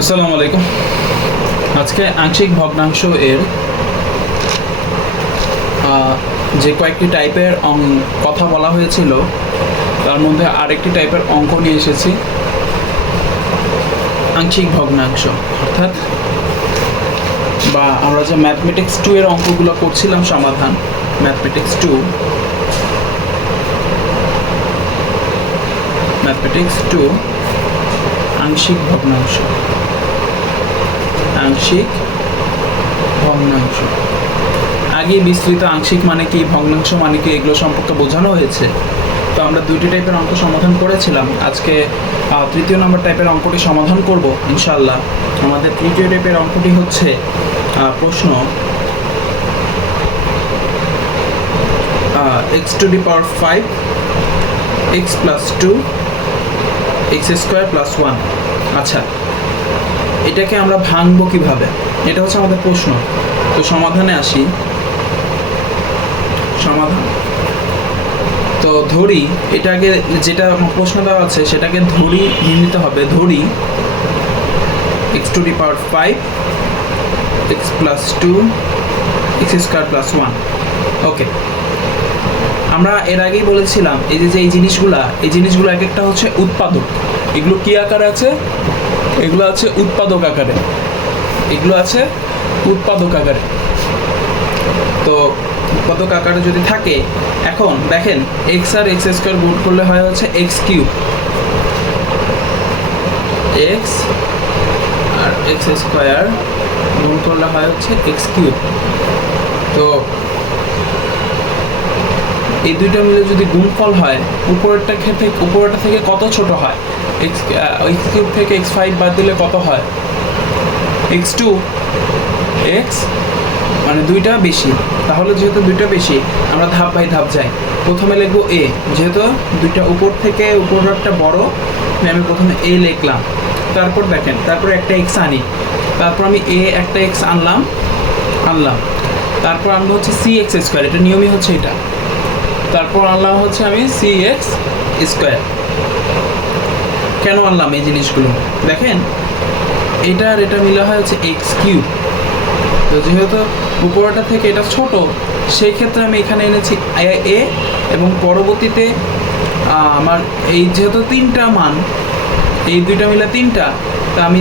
আসসালামু আলাইকুম। আজকে আংশিক ভগ্নাংশ এর যে কয়েকটি টাইপের কথা বলা হয়েছিল তার মধ্যে আরেকটি টাইপের অঙ্ক নিয়ে এসেছি। আংশিক ভগ্নাংশ অর্থাৎ বা আমরা যে ম্যাথমেটিক্স 2 এর অঙ্কগুলো করছিলাম সমাধান, ম্যাথমেটিক্স 2 আংশিক ভগ্নাংশ। আগেই বিস্তৃত আংশিক মানে কি, ভগ্নাংশ মানে কি, এগুলো সম্পর্কে বোঝানো হয়েছে। তো আমরা দুইটি টাইপের অঙ্ক সমাধান করেছিলাম। আজকে তৃতীয় নম্বর টাইপের অঙ্কটি সমাধান করব ইনশাআল্লাহ। আমাদের তৃতীয় টাইপের অঙ্কটি হচ্ছে প্রশ্ন x⁵ x + 2 x² + 1। আচ্ছা, এটাকে আমরা ভাঙবো কিভাবে, এটা হচ্ছে আমাদের প্রশ্ন। তো সমাধানে আসি। সমাধান তো ধরি, এটা আগে যেটা প্রশ্ন দেওয়া আছে সেটাকে ধরি নিয়ে নিতে হবে। ধরি x⁵ x + 2 x² + 1। ওকে, আমরা এর আগেই বলেছিলাম এই যে এই জিনিসগুলো এক একটা হচ্ছে উৎপাদক। এগুলো কি আকারে আছে? এগুলো আছে উৎপাদক আকারে। তো উৎপাদক আকারে যদি থাকে, এখন দেখেন x আর x² গুণ করলে হয় হচ্ছে x³ x আর x² গুণ করলে হয় হচ্ছে x³ তো এই দুইটা মিলে যদি গুণফল হয়, উপরেরটা থেকে কত ছোট হয়? x³ থেকে x5 বাদ দিলে কত হয়? x2 x মানে দুইটা বেশি। তাহলে যেহেতু দুইটা বেশি, আমরা ধাপ বাই ধাপ যাই। প্রথমে লিখবো a, যেহেতু দুইটা উপরেরটা বড়, আমি প্রথমে a লিখলাম। তারপর দেখেন, তারপর একটা x আনি, তারপর আমি a একটা x আনলাম। তারপর আনবো হচ্ছে cx², এটা নিয়মই হচ্ছে এটা। তারপর আনলাম হচ্ছে আমি cx²। কেন আনলাম এই জিনিসগুলো? দেখেন, এটা আর এটা মিলা হয় হচ্ছে x³। তো যেহেতু উপরটা থেকে এটা ছোট, সেই ক্ষেত্রে আমি এখানে এনেছি a, এবং পরবর্তীতে আমার এই যেহেতু তিনটা মান, এই দুইটা মিলে তিনটা, তা আমি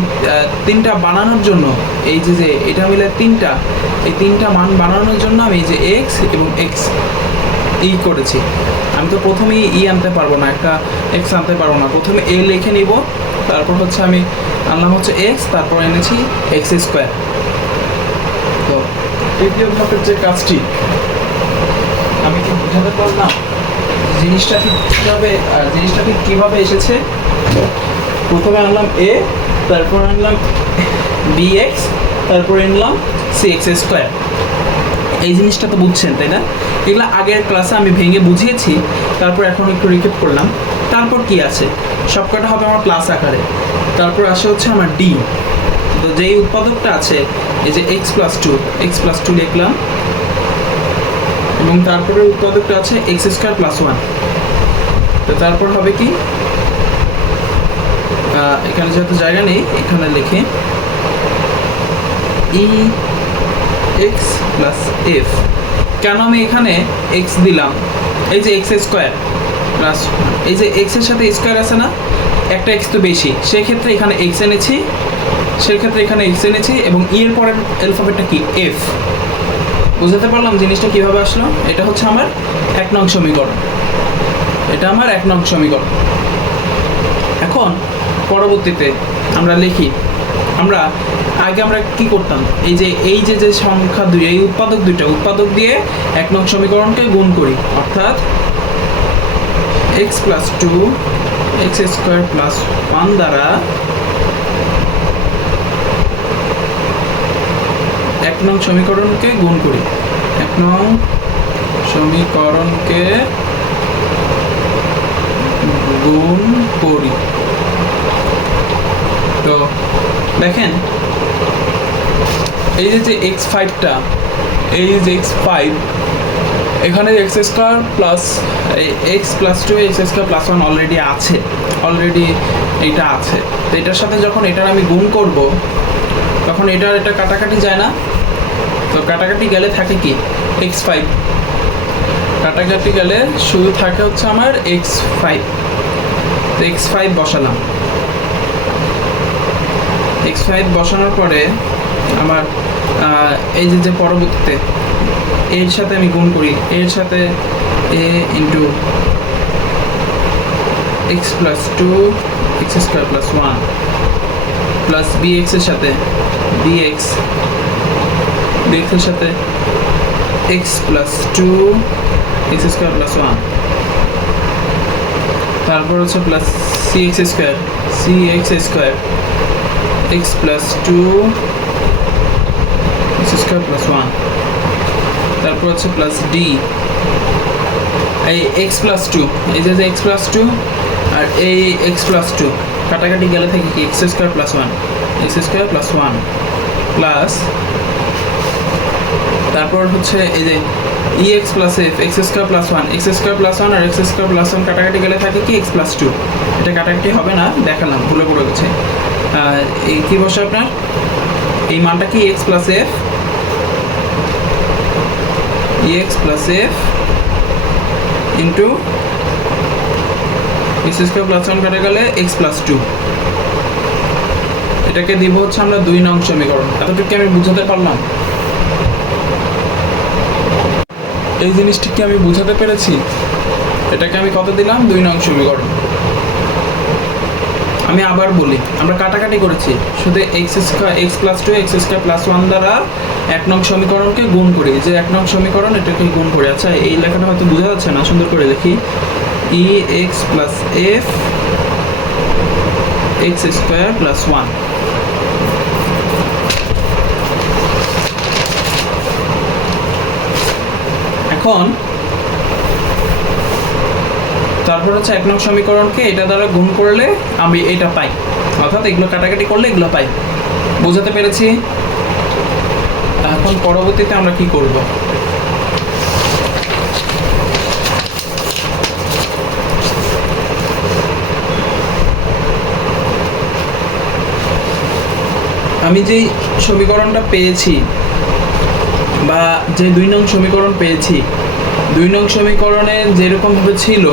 তিনটা বানানোর জন্য এই যে এটা মিলে এই তিনটা মান বানানোর জন্য আমি এই যে x এবং x করেছি। আমি তো প্রথমেই আনতে পারবো না, একটা x আনতে পারবো না। প্রথমে a লিখে নিব, তারপর হচ্ছে আমি আনলাম হচ্ছে x, তারপর এনেছি x²। তো তৃতীয় ধাপের যে কাজটি আমি কি বোঝাতে পারলাম? জিনিসটা ঠিক কিভাবে এসেছে? প্রথমে আনলাম a, তারপর আনলাম bx, তারপর আনলাম cx²। এই জিনিসটা তো বুঝছেন, তাই না? এগুলো আগের ক্লাসে আমি ভেঙে বুঝিয়েছি, তারপর এখন একটু রিক্যাপ করলাম। তারপর কি আছে? সবকটা হবে আমার প্লাস আকারে। তারপর আসে হচ্ছে আমার d। তো যেই উৎপাদকটা আছে এই যে x + 2 লিখলাম, এবং তারপরে উৎপাদকটা আছে x² + 1। তো তারপর হবে কি, এখানে যেহেতু জায়গা নেই, এখানে লিখে x + f। কেন আমি এখানে x দিলাম? এই যে x² প্লাস, এই যে x এর সাথে স্কোয়ার আছে না, একটা x তো বেশি, সেক্ষেত্রে এখানে x এনেছি, এবং এর পরের অ্যালফাবেটটা কি? f। বুঝতে পারলাম জিনিসটা কিভাবে আসলো? এটা হচ্ছে আমার 1 নং সমীকরণ। এখন পরবর্তীতে আমরা লিখি, আগে আমরা কি করতাম? এই যে সংখ্যা দুই, এই উৎপাদক দিয়ে 1 নং সমীকরণকে গুণ করি, অর্থাৎ x + 2 x² + 1 দ্বারা 1 নং সমীকরণকে গুণ করি। তো দেখেন, এই যে x5টা, এই যে x5, এখানে x² + 2 x² + 1 অলরেডি আছে, অলরেডি এটা আছে। তো এটার সাথে যখন এটার আমি গুণ করব তখন এটা কাটাকাটি যায় না, তো কাটাকাটি গেলে থাকে কি x5, কাটাকাটি গেলে শুধু থাকে হচ্ছে আমার x5। তো x5 বসালাম, x5 বসানোর পরে আমার এই যে পরবর্তীতে এর সাথে আমি গুণ করি, এর সাথে a into x plus 2 x square plus 1 plus bx এর সাথে dx, dx এর সাথে x plus 2 x square plus 1, তারপর হচ্ছে plus cx square x plus 2 x square plus 1, তারপর হচ্ছে প্লাস d এই x প্লাস 2, এই যে x প্লাস 2 আর এই x প্লাস 2 কাটাকাটি গেলে থাকে কি x square plus 1 x square plus 1 plus, তারপর হচ্ছে এই যে ex plus f x square plus 1 x square plus 1 আর x স্কোয়ার প্লাস 1 কাটাকাটি গেলে থাকে কি x প্লাস 2, এটা কাটাকাটি হবে না, দেখালাম ভুলে পড়ে গেছে। এই কি বসে আপনার এই মানটা কি x plus f, ex plus f into x square plus 1 কাটা গেলে x প্লাস 2, এটাকে দিব হচ্ছে আমরা 2 নং সমীকরণ। এতটুকু আমি বুঝাতে পারলাম? এই জিনিসটি কি আমি বুঝাতে পেরেছি? এটাকে আমি কত দিলাম? 2 নং সমীকরণ। আমি আবার বলি, আমরা কাটাকাটি করেছি, শুধু x square x plus 2 x square plus 1 দ্বারা 1 নং সমীকরণকে গুণ করি, যে 1 নং সমীকরণ এটাকে গুণ করি। আচ্ছা এই লেখাটা হয়তো বোঝা যাচ্ছে না, সুন্দর করে লিখি ex plus f x square plus 1, এখন তারপর হচ্ছে 1 নং সমীকরণকে এটা দ্বারা গুণ করলে আমি এটা পাই, অর্থাৎ এগুলো কাটাকাটি করলে এগুলো পাই। বোঝাতে পেরেছি? এখন পরবর্তীতে আমরা কি করব? আমি যেই সমীকরণটা পেয়েছি বা যে 2 নং সমীকরণ পেয়েছি, 2 নং সমীকরণে যেরকমভাবে ছিল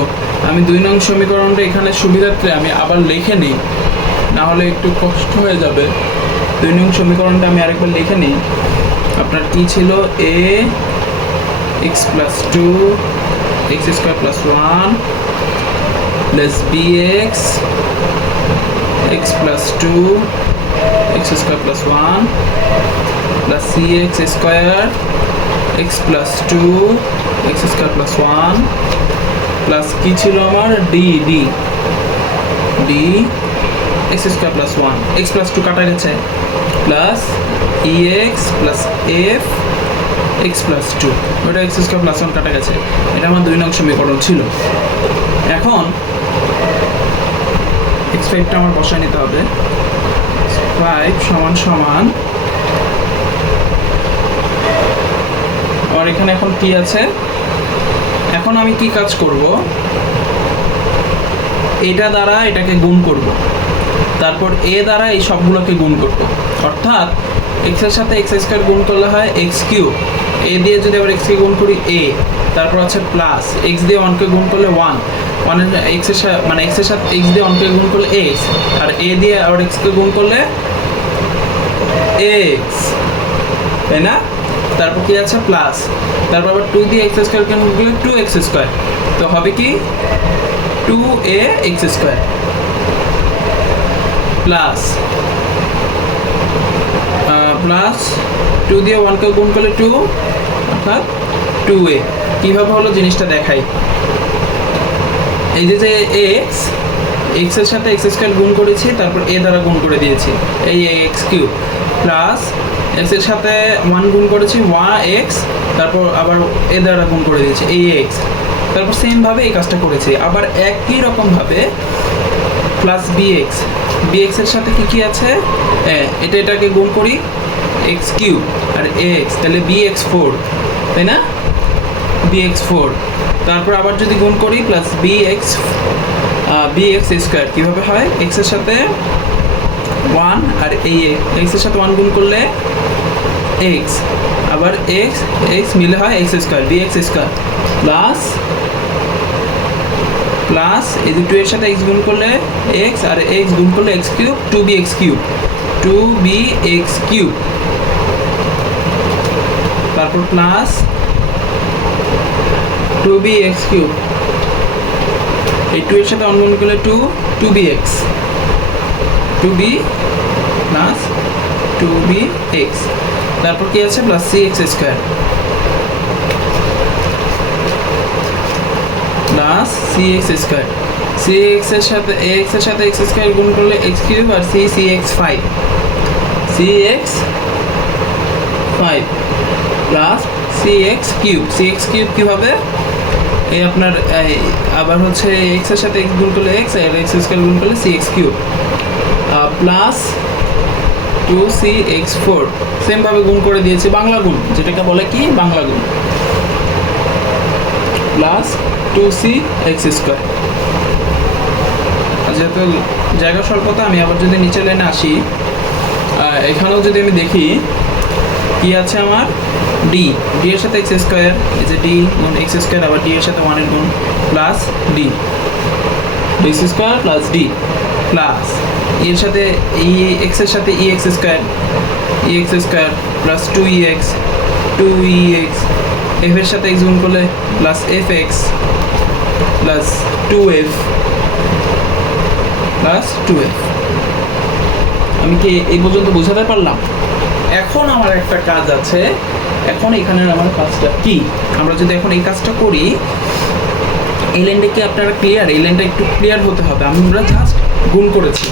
আমি 2 নং সমীকরণটা এখানে সুবিধার্থে আমি আবার লিখে নিই, না হলে একটু কষ্ট হয়ে যাবে। 2 নং সমীকরণটা আমি আরেকবার লিখে নিই। আপনার কি ছিল? a x plus 2 x square plus 1 plus bx x plus 2 x square plus 1 plus cx square x plus 2 x square plus 1 plus কি ছিল আমার d x square plus 1 x plus 2 কাটা গেছে, plus ex plus f x plus 2, ওটা x square plus 1 কাটা গেছে। এটা আমার 2 নং সমীকরণ ছিল। এখন x5টা আমার বসায় নিতে হবে। 5 সমান সমান আর এখানে এখন কি আছে? এখন আমি কি কাজ করব? এটা দ্বারা এটাকে গুণ করব, তারপর a দ্বারা এই সবগুলোকে গুণ করব, অর্থাৎ x এর সাথে x স্কয়ার গুণ করলে হয় x কিউব, a দিয়ে যদি আবার x কে গুণ করি a, তারপর আছে প্লাস x দিয়ে 1 কে গুণ করলে 1 এর x এর সাথে মানে x এর সাথে x দিয়ে 1 কে গুণ করলে x, আর a দিয়ে আবার x কে গুণ করলে x, তাই না? তারপর কি আছে? প্লাস, তারপর আবার 2 দিয়ে x স্কয়ার গুণ করলে 2x স্কয়ার, তো হবে কি 2ax স্কয়ার প্লাস প্লাস 2 দিয়ে 1 কে গুণ করলে 2, অর্থাৎ 2a। কিভাবে হলো জিনিসটা দেখাই। এই যে x এর সাথে x স্কয়ার গুণ করেছি, তারপর a দ্বারা গুণ করে দিয়েছি, এই x কিউব, প্লাস x এর সাথে 1 গুণ করেছি x, তারপর আবার a দ্বারা গুণ করে দিয়েছি এই x, তারপর সেম ভাবে এই কাজটা করেছি। আবার একই রকম ভাবে প্লাস bx এর সাথে কি আছে? এটাকে গুণ করি x কিউব আর x, তাহলে bx4, তাই না? bx4, তারপর আবার যদি গুণ করি plus bx B X square কীভাবে হয়, এক্সের সাথে 1 আর এই এক্সের সাথে 1 গুণ করলে এক্স, আবার এক্স এক্স মিলে হয় X square, B X square plus plus এই যে 2 এর সাথে এক্স গুণ করলে এক্স আর এক্স গুণ করলে x cube, 2bx cube, 2bx cube, তারপর প্লাস 2bx কিউব, এই 2 এর সাথে 1 গুণ করলে 2bx, 2b প্লাস 2bx, তারপর কি আছে plus cx square plus cx square, cx এর সাথে x এর সাথে x স্কোয়ার গুণ করলে x কিউব আর cx 5, cx 5 plus cx cube, cx cube কি হবে এই আপনার আবার হচ্ছে x এর সাথে x গুণ করলে x আর x স্কোয়ার গুণ করলে cx cube plus 2cx4, same ভাবে গুণ করে দিয়েছি বাংলা গুণ, যেটাকে বলে কি বাংলা গুণ, প্লাস 2cx স্কোয়ার। যেহেতু জায়গা স্বল্পতা, আমি আবার যদি নিচের লাইনে আসি, এখানেও যদি আমি দেখি কি আছে আমার ডি, ডি এর সাথে এক্স স্কোয়ার, এই যে ডি গুণ এক্স স্কোয়ার, আবার ডি এর সাথে 1 এর গুণ plus D, X square plus D plus এর সাথে এই এক্স এর সাথে E X square, E X square plus 2ex, 2ex, F এর সাথে এক্স গুণ করলে plus F X plus 2f plus 2f। আমি কি এই পর্যন্ত বোঝাতে পারলাম? এখন আমার একটা কাজ আছে, এখন এখানের আমার কাজটা কি, আমরা যদি এখন এই কাজটা করি, এই লাইনটা কি আপনারা ক্লিয়ার? এই লাইনটা একটু ক্লিয়ার হতে হবে, আমরা জাস্ট গুণ করেছি।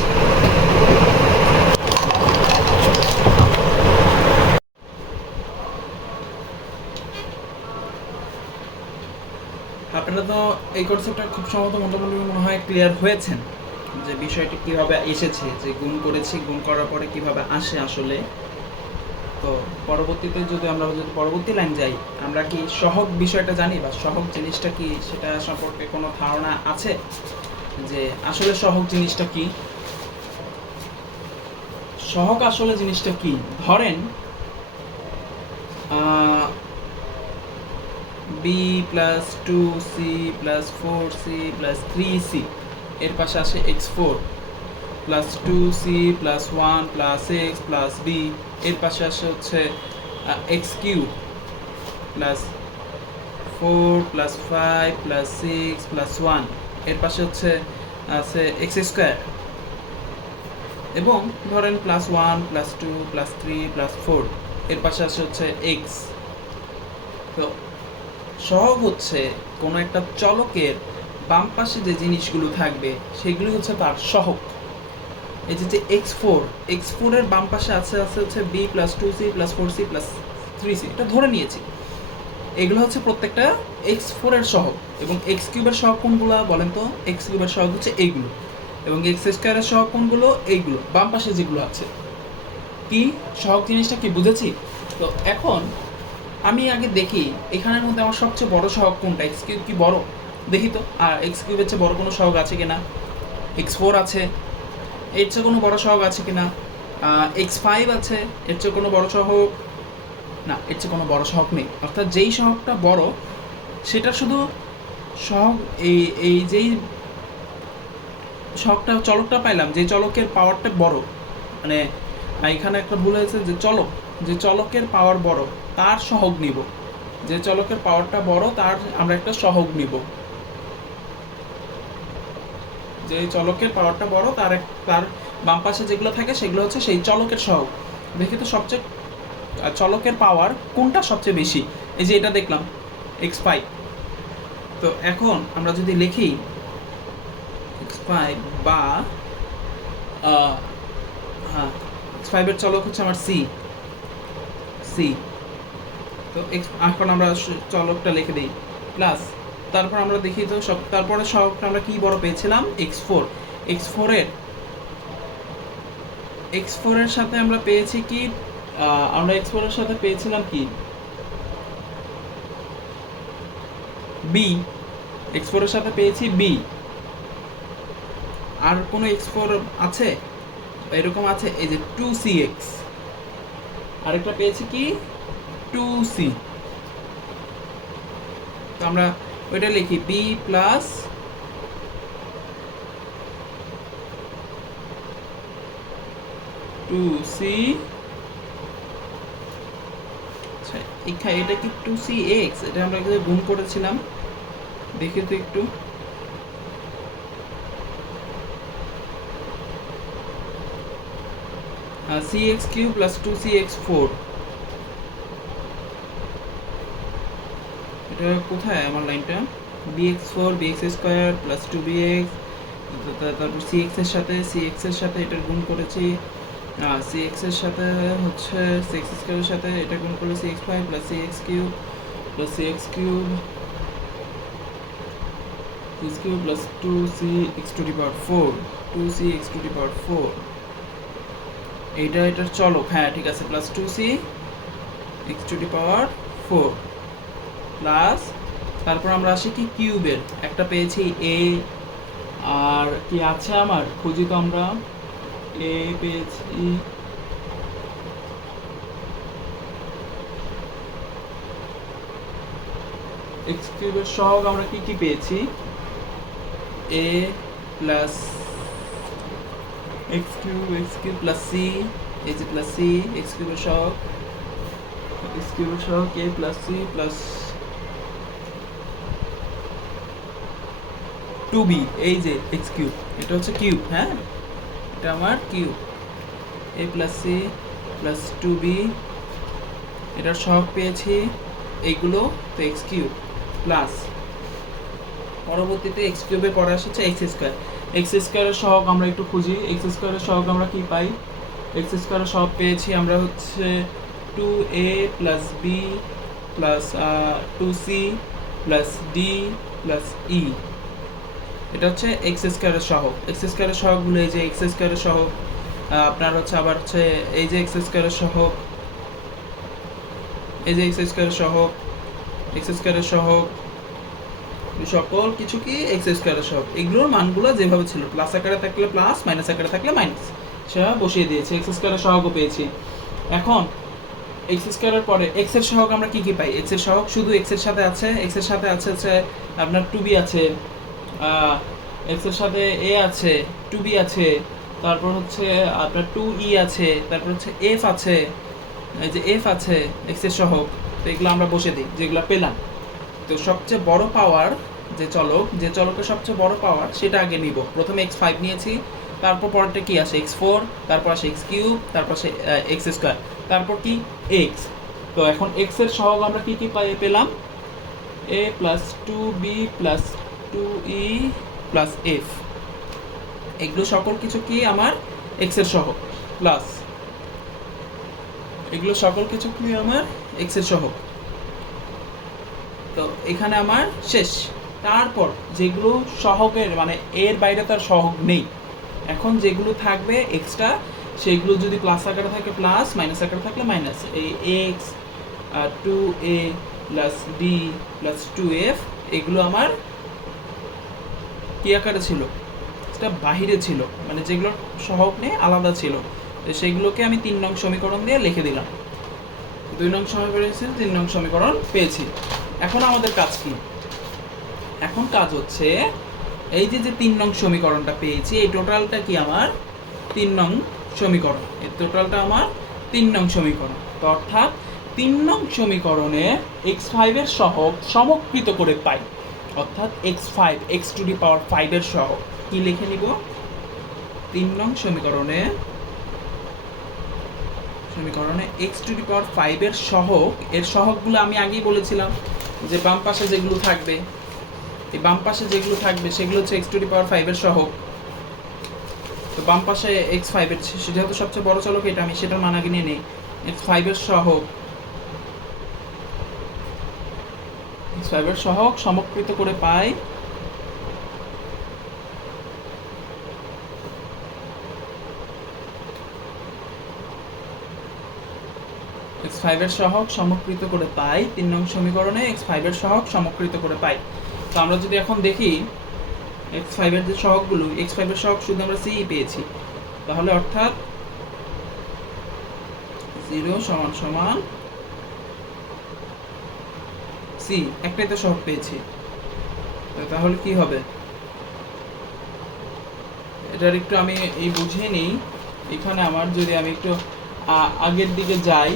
আপনারা তো এই কনসেপ্টটা খুব সম্ভবত মোটামুটি মনে হয় ক্লিয়ার হয়েছেন, যে বিষয়টি কীভাবে এসেছে, যে গুণ করেছি, গুণ করার পরে কীভাবে আসে আসলে। তো পরবর্তীতে যদি আমরা পরবর্তী লাইন যাই, আমরা কি সহগ বিষয়টা জানি, বা সহগ জিনিসটা কি সেটা সম্পর্কে কোনো ধারণা আছে, যে আসলে সহগ জিনিসটা কি? সহগ আসলে জিনিসটা কি, ধরেন b plus 2c plus 4c plus 3c এর পাশে আসে x4 plus 2c plus 1 plus x plus b এর পাশে আসে হচ্ছে x cube plus 4 plus 5 plus 6 plus 1 এর পাশে হচ্ছে আছে x স্কোয়ার, এবং ধরেন প্লাস 1 প্লাস 2 প্লাস 3 প্লাস 4 এর পাশে আসে হচ্ছে x। তো সহগ হচ্ছে কোনো একটা চলকের বাম পাশে যে জিনিসগুলো থাকবে সেগুলো হচ্ছে তার সহগ। এই যে x4 এর বাম পাশে আছে হচ্ছে b plus 2c plus 4c plus 3c, এটা ধরে নিয়েছি। এগুলো হচ্ছে প্রত্যেকটা x4 এর সহগ, এবং x কিউবের সহগ কোনগুলো বলেন তো? x কিউবের সহগ হচ্ছে এইগুলো, এবং x স্কোয়ারের সহগ কোনগুলো? এইগুলো বাম পাশে যেগুলো আছে। কি সহগ জিনিসটা কি বুঝেছি? তো এখন আমি আগে দেখি এখানের মধ্যে আমার সবচেয়ে বড় সহগ কোনটা, এক্স কিউব কি বড়? দেখি তো, আর এক্স কিউবের চেয়ে বড় কোনো সহগ আছে কিনা? x4 আছে, এর চেয়ে কোনো বড় সহগ আছে কিনা? x5 আছে, এর চেয়ে কোনো বড় সহগ না, এর চেয়ে কোনো বড় সহগ নেই। অর্থাৎ যেই সহগটা বড় সেটা শুধু সহগ, এই যেই সহগটা চলকটা পাইলাম, যে চলকের পাওয়ারটা বড়, মানে এখানে একটা ভুল হয়েছে, যে চলকের পাওয়ার বড় তার সহগ নিব, যে চলকের পাওয়ারটা বড় তার আমরা একটা সহগ নিব, যে চলকের পাওয়ারটা বড় তার বাম পাশে যেগুলো থাকে সেগুলো হচ্ছে সেই চলকের সহগ। দেখি তো সবচেয়ে চলকের পাওয়ার কোনটা সবচেয়ে বেশি? এই যে এটা দেখলাম x5। তো এখন আমরা যদি লিখি x5 বা x5 এর চলক হচ্ছে আমার c। তো এখন আমরা চলকটা লিখে দিই প্লাস, তারপর আমরা দেখি তো তারপরে সহগটা আমরা কি বড় পেয়েছিলাম? x4 এর সাথে আমরা পেয়েছি কি, আমরা x4 এর সাথে পেয়েছিলাম কি b, x4 এর সাথে পেয়েছি b, আর কোনো x4 আছে এরকম আছে, এই যে 2cx, আরেকটা পেয়েছি কি 2c। তো আমরা ওইটা লিখি b প্লাস 2c। আচ্ছা এটা কি 2cx? এটা আমরা গুণ করেছিলাম, দেখি তো একটু। cx³ প্লাস 2cx4, এটা কোথায় আমার লাইনটা? bx4 bx² প্লাস 2bx, তারপর cx এর সাথে এটার গুণ করেছি, cx এর সাথে হচ্ছে cx² এর সাথে এটা গুণ করলে cx5 plus cx³ plus cx³ plus 2cx⁴ এটার চলক, হ্যাঁ ঠিক আছে, প্লাস 2cx⁴ প্লাস তারপর আমরা আসি কি কিউবের একটা পেয়েছি a, আর কি আছে আমার খুঁজি তো, আমরা a পেয়েছি, x³ এর সহগ আমরা কি পেয়েছি, a plus x³ plus c, এই যে প্লাস c, x³ এর সহগ a plus c plus 2b, এই যে x³ এটা হচ্ছে কিউব, হ্যাঁ এটা আমার cube, a plus c plus 2b, এটার সহগ পেয়েছি এইগুলো, তো x³ প্লাস পরবর্তীতে x³ এর পরে আসছে x²। x² এর সহগ আমরা একটু খুঁজি, x² এর সহগ আমরা কি পাই, x² এর সহগ পেয়েছি আমরা হচ্ছে 2a plus b plus 2c plus d plus e, এটা হচ্ছে x² এর সহগ। x² এর সহগগুলো এই যে x² এর সহগ, আপনার হচ্ছে আবার হচ্ছে এই যে x² এর সহগ, এই যে x² এর সহগ, x² এর সহগ, সকল কিছু কি x² এর সহগ, এগুলোর মানগুলো যেভাবে ছিল, প্লাস আকারে থাকলে প্লাস, মাইনাস আকারে থাকলে মাইনাস, সেটা বসিয়ে দিয়েছি। x² এর সহগও পেয়েছি। এখন x² এর পরে x এর সহগ আমরা কি পাই, x এর সহগ শুধু x এর সাথে আছে, x এর সাথে আছে হচ্ছে আপনার 2b আছে, x এর সাথে a আছে, 2b আছে, তারপর হচ্ছে আপনার 2e আছে, তারপর হচ্ছে f আছে, এই যে f আছে x এর সহগ, তো এগুলো আমরা বসে দিই যেগুলো পেলাম। তো সবচেয়ে বড় পাওয়ার যে চলকের সবচেয়ে বড় পাওয়ার সেটা আগে নিব। প্রথমে x5 নিয়েছি, তারপর পরেরটা কি আসে x4, তারপর আসে x³, তারপর আসে x², তারপর কি x। তো এখন x এর সহগ আমরা কি পেলাম, a plus 2b plus 2e plus f, এগুলো সকল কিছু কি আমার x এর সহগ, প্লাস এগুলো সকল কিছু কি আমার x এর সহগ। তো এখানে আমার শেষ। তারপর যেগুলো সহগের মানে এর বাইরে তার সহগ নেই, এখন যেগুলো থাকবে এক্সট্রা সেগুলো যদি প্লাস আকারে থাকে প্লাস, মাইনাস আকারে থাকলে মাইনাস, এই x 2a plus b plus 2f এগুলো আমার কি আকারে ছিল, সেটা বাহিরে ছিল, মানে যেগুলোর সহগ নেই আলাদা ছিল, তো সেগুলোকে আমি 3 নং সমীকরণ দিয়ে লিখে দিলাম। 2 নং সমীকরণ 3 নং সমীকরণ পেয়েছি। এখন আমাদের কাজ কি, এখন কাজ হচ্ছে এই যে 3 নং সমীকরণটা পেয়েছি, এই টোটালটা কি আমার 3 নং সমীকরণ, এই টোটালটা আমার 3 নং সমীকরণ। তো অর্থাৎ 3 নং সমীকরণে x5 এর সহগ সমকৃত করে পাই, অর্থাৎ x5 x⁵ এর সহগ কি লিখে নিব, 3 নং সমীকরণে x⁵ এর সহগ, এর সহগগুলো আমি আগেই বলেছিলাম যে বাম পাশে যেগুলো থাকবে, এই বাম পাশে যেগুলো থাকবে সেগুলো হচ্ছে x⁵ এর সহগ। তো বাম পাশে x5 এর, যেহেতু সবচেয়ে বড় চলক এটা, আমি সেটার মান আগে নিয়ে নিই, x5 এর সহগ, x5 এর সহগ সমকৃত করে পাই x5 এর সহগ সমকৃত করে পাই 3 নং সমীকরণে x5 এর সহগ সমকৃত করে পাই। তো আমরা যদি এখন দেখি x5 এর যে সহগগুলো, x5 এর সহগ শুধু আমরা c পেয়েছি, তাহলে অর্থাৎ 0 সমান সমান c, একটাই তো সহগ পেয়েছি। তাহলে কি হবে, এটার একটু আমি এই বুঝিয়ে নিই। এখানে আমার যদি আমি একটু আগের দিকে যাই,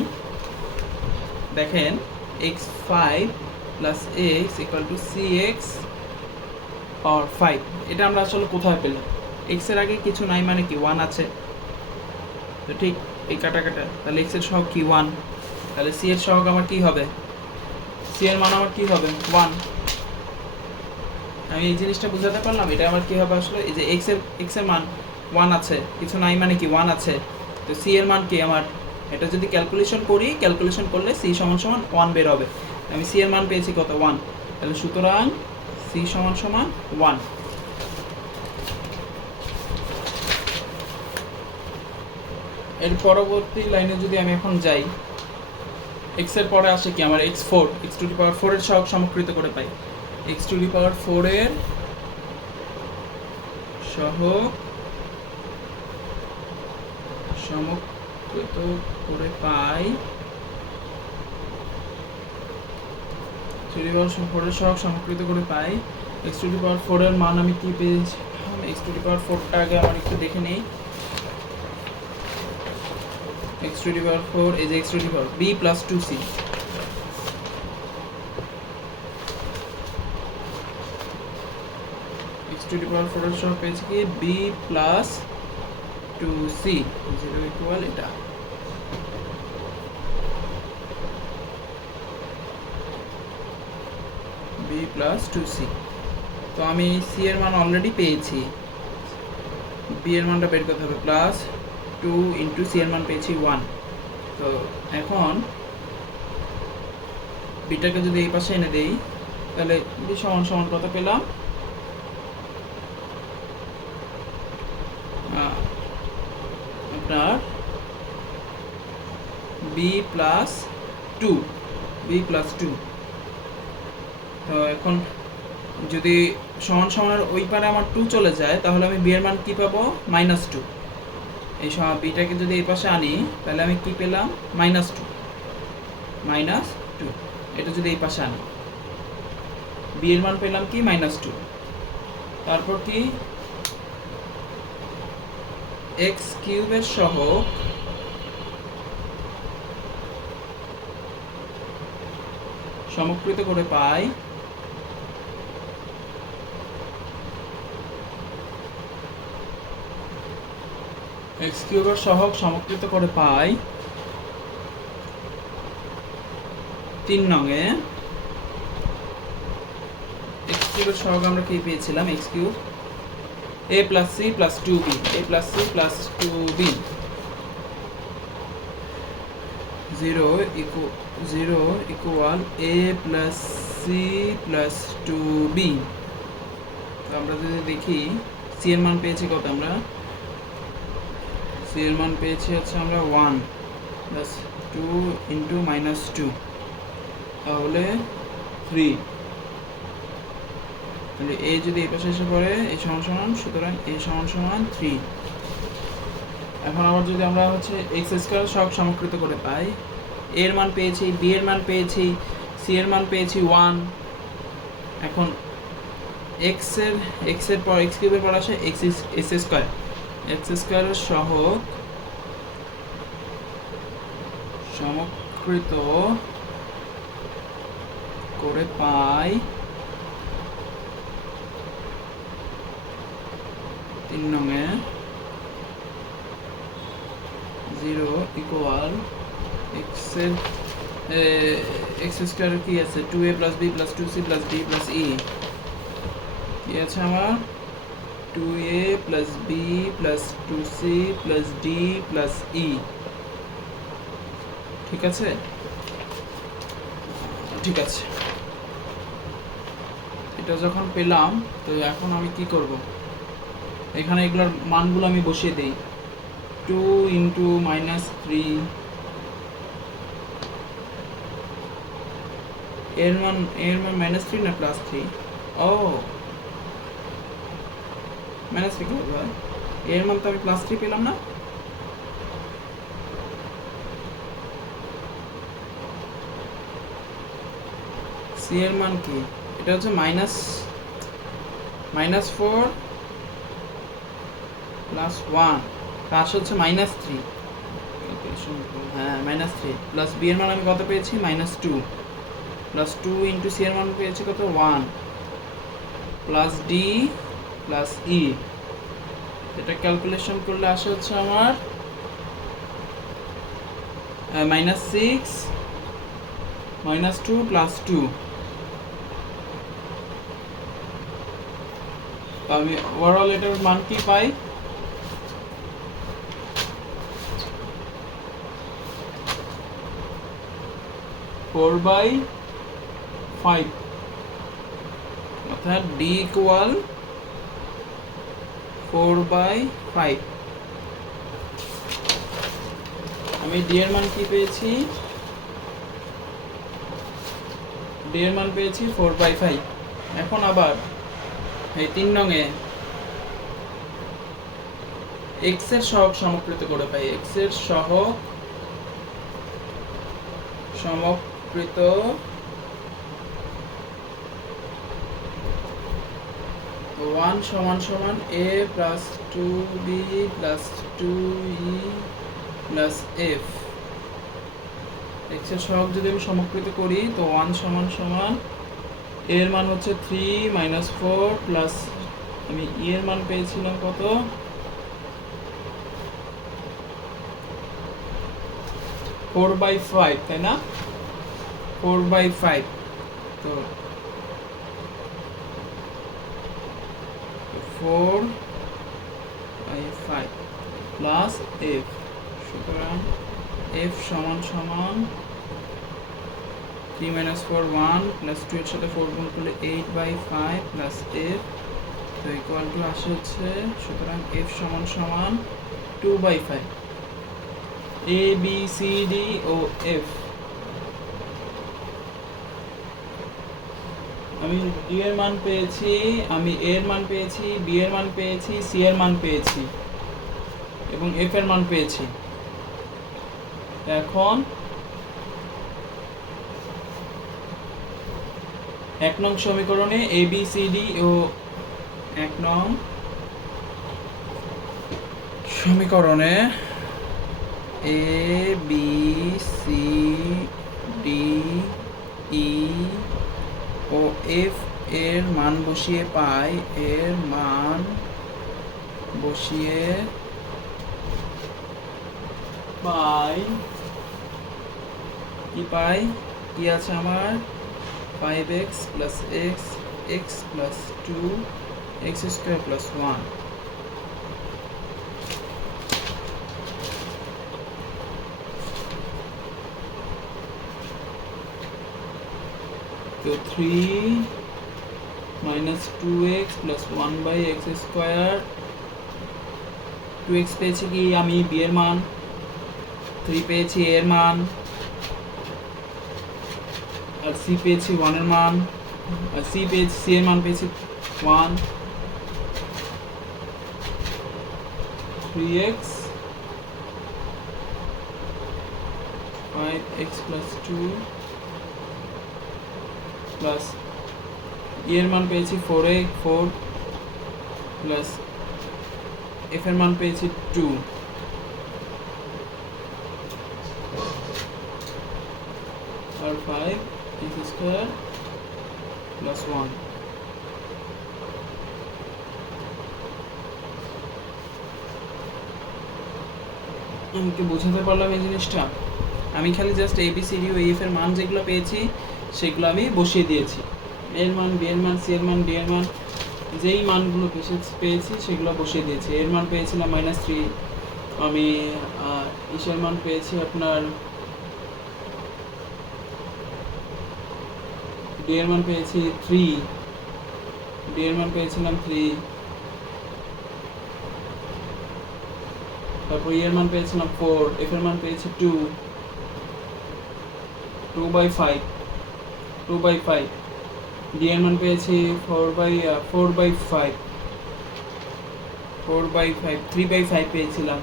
দেখেন x5 plus x equal to cx or 5, এটা আমরা আসলে কোথায় পেলাম? x এর আগে কিছু নাই মানে কি 1 আছে, তো ঠিক এই কাটাকাটা, তাহলে x এর সহগ কি 1, তাহলে c এর সহগ আমার কি হবে, c এর মান আমার কি হবে 1। আমি এই জিনিসটা বুঝাতে পারলাম, এটা আমার কি হবে আসলে, এই যে x এর মান 1 আছে, কিছু নাই মানে কি 1 আছে, তো c এর মান কি আমার, এটা যদি ক্যালকুলেশন করি, ক্যালকুলেশন করলে c সমান সমান 1 বের হবে। আমি c এর মান পেয়েছি কত 1, তাহলে সুতরাং c সমান সমান 1। এর পরবর্তী লাইনে যদি আমি এখন যাই, x এর পরে আসে কি আমার x4, x টু দি পাওয়ার 4 এর সহগ সমকৃত করে পাই, x টু দি পাওয়ার 4 এর সহগ সমকৃত করে পাই, x টু দি পাওয়ার 4 এর সহগ সমকৃত করে পাই। x টু দি পাওয়ার 4 এর মান আমি কি পেয়েছি, x টু দি পাওয়ার 4টা আগে আমার একটু দেখে নেই। x to the power 4 is x to the power b plus 2c, x to the power 4 এর সহগ পেয়েছি কি b plus 2c, 0 ইকুয়াল এটা। b plus 2c, তো আমি c এর মান অলরেডি পেয়েছি, b এর মানটা বের করতে হবে, প্লাস 2 ইন্টু c এর মান পেয়েছি 1। তো এখন বিটাকে যদি এই পাশে এনে দেই, তাহলে b সমান সমান কত পেলাম, আপনার b প্লাস 2, b প্লাস 2। তো এখন যদি সমান সমানের ওই পারে আমার 2 চলে যায়, তাহলে আমি b এর মান কি পাবো, -2। এই বিটাকে যদি এই পাশে আনি, তাহলে আমি কি পেলাম, -2, এটা যদি এই পাশে আনি, b এর মান পেলাম কি -2, তারপর কি x কিউবের সহগ সমকৃত করে পাই x কিউবের সহগ সমকৃত করে পাই 3 নংয়ে। x কিউবের সহগ আমরা কি পেয়েছিলাম, x cube a plus c plus 2b, a plus c plus 2b, 0 equal a plus c plus 2b। তো আমরা যদি দেখি c এর মান পেয়েছি কত, আমরা c এর মান পেয়েছি হচ্ছে আমরা 1 plus 2 into -2, তাহলে 3, তাহলে a যদি এই পাশে এসে পড়ে a সমান সমান, সুতরাং a সমান সমান 3। এখন আবার যদি আমরা হচ্ছে x স্কয়ার সহগ সমকৃত করে পাই, a এর মান পেয়েছি, b এর মান পেয়েছি, c এর মান পেয়েছি 1। এখন x এর পর x কিউবের পর আসে x স্কয়ার, x স্কয়ারের সহগ সমকৃত করে পাই 3 নংয়ে, 0 ইকুয়াল x স্কয়ার কি আছে, 2a plus b plus 2c plus d plus e, কি আছে আমার 2a plus b plus 2c plus d plus e, ঠিক আছে, ঠিক আছে। এটা যখন পেলাম, তো এখন আমি কি করব, এখানে এগুলোর মানগুলো আমি বসিয়ে দেই, 2 into -3, এর মান -3 না +3, ও মাইনাস 3 কি হবে? এর মান তো আমি +3 পেলাম না? সি এর মান কি? এটা হচ্ছে -4 + 1 পাশ হচ্ছে -3, হ্যাঁ -3 প্লাস বি এর মান আমি কত পেয়েছি? -2 প্লাস 2 ইন্টু সি এর মান পেয়েছি কত? 1 প্লাস ডি প্লাস ই। এটা ক্যালকুলেশন করলে আসে হচ্ছে আমার -6 -2 প্লাস 2। আমি ওভারঅল এটার মান কি পাই? 4/5, অর্থাৎ ডি ইকুয়াল 4/5। আমি ডি এর মান কি পেয়েছি? ডি এর মান পেয়েছি 4/5। এখন আবার এই 3 নংয়ে এক্স এর সহগ সমকৃত করে পাই। এক্স এর সহগ সমকৃত ওয়ান সমান সমান A plus 2b plus 2e plus F. X এর সহগ যদি আমি সমকৃত করি তো 1 সমান সমান এর মান হচ্ছে 3 - 4 প্লাস আমি ই এর মান পেয়েছিলাম কত? 4/5, তাই না? 4/5। তো 4/5 প্লাস এফ। সুতরাং এফ সমান সমান 3 - 4 1 প্লাস 2 এর সাথে 4 গুণ করলে 8/5 প্লাস এফ। তো ইকুয়াল টু আসে হচ্ছে, সুতরাং এফ সমান সমান 2/5। A B C D O F. আমি ডি এর মান পেয়েছি, আমি এ এর মান পেয়েছি, বি এর মান পেয়েছি, সি এর মান পেয়েছি এবং এফ এর মান পেয়েছি। এখন 1 নং সমীকরণে এ বি সি ডি ও 1 নং সমীকরণে A B C D E O F এর মান বসিয়ে পাই, এর মান বসিয়ে পাই কি পাই? কি আছে আমার? 5x plus x, x plus 2, x square plus 1। তো 3 - 2x plus 1/x square. 2x পেয়েছি কি আমি বি এর মান, 3 পেয়েছি এর মান, আর সি পেয়েছি 1 এর মান, আর সি এর মান পেয়েছি 1। 3x 5x প্লাস 2 প্লাস এর মান পেয়েছি 4 প্লাস এফ এর মান পেয়েছি 2 আর 5x স্কোয়ার প্লাস 1। আমাকে বোঝাতে পারলাম এই জিনিসটা? আমি খালি just A B C D O F এর মান যেগুলো পেয়েছি সেগুলো আমি বসিয়ে দিয়েছি। এর মান, বি এর মান, সি এর মান, ডি এর মান, যেই মানগুলো পেয়েছি সেগুলো বসিয়ে দিয়েছি। এর মান পেয়েছিলাম -3, আমি ইসের মান পেয়েছি আপনার, ডি এর মান পেয়েছি 3, ডি এর মান পেয়েছিলাম 3, তারপর এর মান পেয়েছিলাম 4, এফ এর মান পেয়েছি 2/5, ডি এর মান পেয়েছি 4/5, 4/5 3/5 পেয়েছিলাম,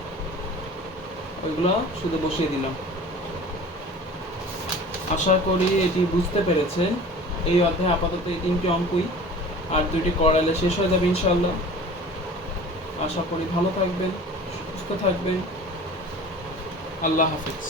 ওইগুলো শুধু বসিয়ে দিলাম। আশা করি এটি বুঝতে পেরেছেন। এই অধ্যায়ে আপাতত এই 3টি অঙ্কই, আর 2টি করালে শেষ হয়ে যাবে ইনশাআল্লাহ। আশা করি ভালো থাকবেন, সুস্থ থাকবেন। আল্লাহ হাফিজ।